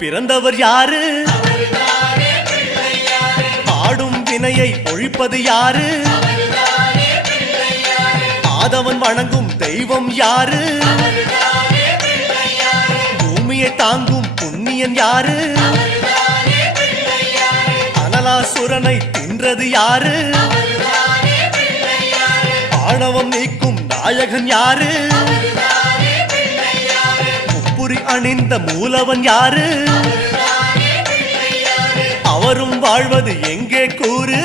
பிறந்தவர் யாரு ஆடும் வினையை ஒழிப்பது யாரு ஆதவன் வணங்கும் தெய்வம் யாரு பூமியை தாங்கும் புண்ணியன் யாரு அனலாசுரனை தின்றது யாரு ஆணவம் நீக்கும் நாயகன் யாரு அணிந்த மூலவன் யாரு அவரும் வாழ்வது எங்கே கூறு